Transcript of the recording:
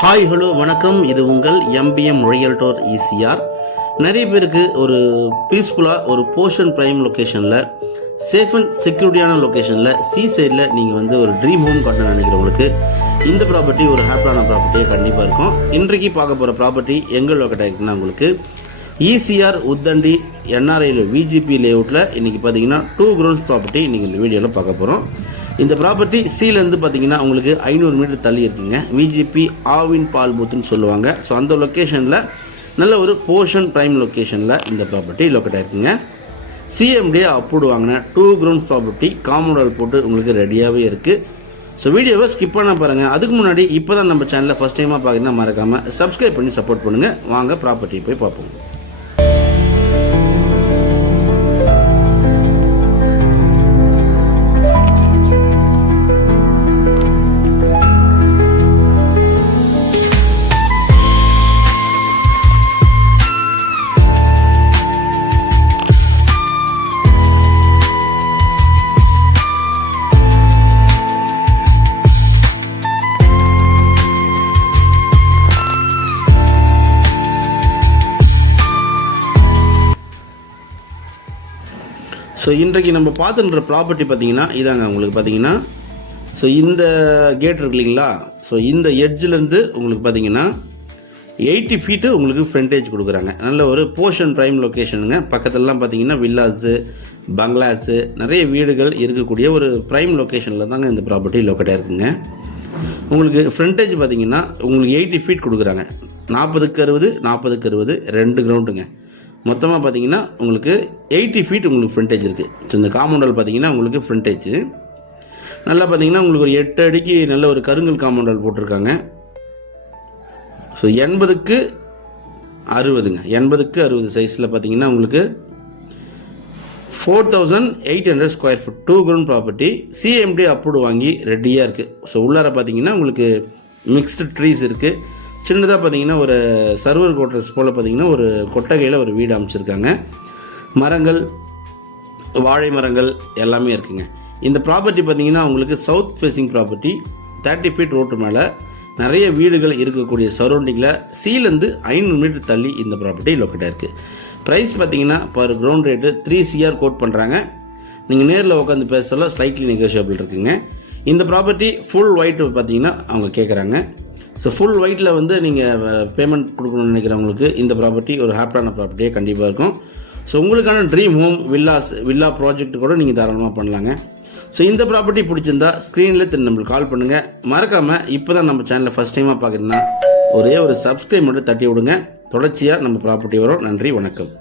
Hi hello வணக்கம். இது உங்கள் எம்பிஎம் ரியல்டோர் ஈசிஆர். நிறைய பேருக்கு ஒரு பீஸ்ஃபுல்லாக ஒரு போர்ஷன் ப்ரைம் லொக்கேஷனில் சேஃப் அண்ட் செக்யூரிட்டியான லொக்கேஷனில் சி சைடில் நீங்கள் ஒரு ட்ரீம் ஹோம் கட்டணும்னு நினைக்கிறவங்களுக்கு இந்த ப்ராப்பர்ட்டி ஒரு ஹாப்பியான ப்ராப்பர்ட்டியாக கண்டிப்பாக இருக்கும். இன்றைக்கு பார்க்க போகிற ப்ராப்பர்ட்டி எங்கே லொக்கேட் ஆகிருக்குன்னா உங்களுக்கு ஈசிஆர் உத்தண்டி என்ஆர்ஐயில் விஜிபி லேஅவுட்டில் இன்றைக்கி பார்த்தீங்கன்னா 2 grounds ப்ராப்பர்ட்டி இன்றைக்கி இந்த வீடியோவில் பார்க்க போகிறோம். இந்த ப்ராப்பர்ட்டி சீலேருந்து பார்த்தீங்கன்னா உங்களுக்கு 500 மீட்டர் தள்ளி இருக்குங்க. விஜிபி ஆவின் பால் பூத்துன்னு சொல்லுவாங்க. ஸோ அந்த லொக்கேஷனில் நல்ல ஒரு போர்ஷன் ப்ரைம் லொக்கேஷனில் இந்த ப்ராப்பர்ட்டி லொக்கேட் ஆகிருக்குங்க. சிஎம்டியை அப்ரூவ் வாங்கின 2 grounds ப்ராப்பர்ட்டி காம்பவுண்ட் போட்டு உங்களுக்கு ரெடியாகவே இருக்குது. ஸோ வீடியோவை ஸ்கிப் பண்ண பாருங்கள். அதுக்கு முன்னாடி இப்போ தான் நம்ம சேனலில் ஃபஸ்ட் டைமாக பார்க்குறீங்கன்னா மறக்காமல் சப்ஸ்கிரைப் பண்ணி சப்போர்ட் பண்ணுங்கள். வாங்க ப்ராப்பர்ட்டி போய் பார்ப்போம். ஸோ இன்றைக்கு நம்ம பார்த்துன்ற ப்ராப்பர்ட்டி பார்த்தீங்கன்னா இதாங்க. உங்களுக்கு பார்த்தீங்கன்னா ஸோ இந்த கேட் இருக்கு இல்லைங்களா, ஸோ இந்த எட்ஜிலேருந்து உங்களுக்கு பார்த்தீங்கன்னா 80 feet உங்களுக்கு ஃப்ரண்டேஜ் கொடுக்குறாங்க. நல்ல ஒரு போர்ஷன் ப்ரைம் லொக்கேஷனுங்க. பக்கத்துலலாம் பார்த்தீங்கன்னா வில்லாஸு, பங்களாஸு, நிறைய வீடுகள் இருக்கக்கூடிய ஒரு ப்ரைம் லொக்கேஷனில் தாங்க இந்த ப்ராப்பர்ட்டி லொக்கேட்டாக இருக்குங்க. உங்களுக்கு ஃப்ரண்டேஜ் பார்த்தீங்கன்னா உங்களுக்கு 80 feet கொடுக்குறாங்க. 40க்கு 60, 40க்கு 60 2 கிரவுண்டுங்க. மொத்தமாக பார்த்தீங்கன்னா உங்களுக்கு 80 feet உங்களுக்கு ஃப்ரண்டேஜ் இருக்குது. ஸோ இந்த காம்பவுண்டில் பார்த்தீங்கன்னா உங்களுக்கு ஃப்ரண்டேஜ் நல்லா பார்த்தீங்கன்னா உங்களுக்கு ஒரு 8 அடிக்கு நல்ல ஒரு கருங்கல் காம்பவுண்டால் போட்டிருக்காங்க. ஸோ 80க்கு 60ங்க. 80க்கு 60 சைஸில் பார்த்தீங்கன்னா உங்களுக்கு 4800 square feet 2 ground property CMD approve வாங்கி ரெடியாக இருக்குது. ஸோ உள்ளார பார்த்தீங்கன்னா உங்களுக்கு மிக்ஸ்டு ட்ரீஸ் இருக்குது. சின்னதாக பார்த்தீங்கன்னா ஒரு சர்வர் குவார்ட்டர்ஸ் போல் பார்த்தீங்கன்னா ஒரு கொட்டகையில் ஒரு வீடு அமைச்சிருக்காங்க. மரங்கள், வாழை மரங்கள் எல்லாமே இருக்குங்க. இந்த ப்ராப்பர்ட்டி பார்த்தீங்கன்னா உங்களுக்கு south facing property 30 feet road மேலே நிறைய வீடுகள் இருக்கக்கூடிய சரௌண்டிங்கில் சீலேருந்து 500 மீட்டர் தள்ளி இந்த ப்ராப்பர்ட்டி லொக்கேட்டாக இருக்குது. ப்ரைஸ் பார்த்தீங்கன்னா per ground rate 3 CR quote பண்ணுறாங்க. நீங்கள் நேரில் உட்காந்து பேசல ஸ்லைட்லி நெகோஷியபிள் இருக்குங்க. இந்த ப்ராப்பர்ட்டி ஃபுல் ஒயிட் பார்த்தீங்கன்னா அவங்க கேட்குறாங்க. ஸோ ஃபுல் ஒயிட்டில் நீங்கள் பேமெண்ட் கொடுக்கணும்னு நினைக்கிறவங்களுக்கு இந்த ப்ராப்பர்ட்டி ஒரு ஹாப்பியான ப்ராப்பர்ட்டியாக கண்டிப்பாக இருக்கும். ஸோ உங்களுக்கான ட்ரீம் ஹோம் வில்லா ப்ராஜெக்ட் கூட நீங்கள் தாராளமாக பண்ணலாங்க. ஸோ இந்த ப்ராப்பர்ட்டி பிடிச்சிருந்தா ஸ்க்ரீனில் நம்மளுக்கு கால் பண்ணுங்கள். மறக்காமல் இப்போ தான் நம்ம சேனலில் ஃபஸ்ட் டைமாக பார்க்குறீங்கன்னா ஒரே ஒரு சப்ஸ்கிரைப் மட்டும் தட்டி விடுங்க. தொடர்ச்சியாக நம்ம ப்ராப்பர்ட்டி வரும். நன்றி, வணக்கம்.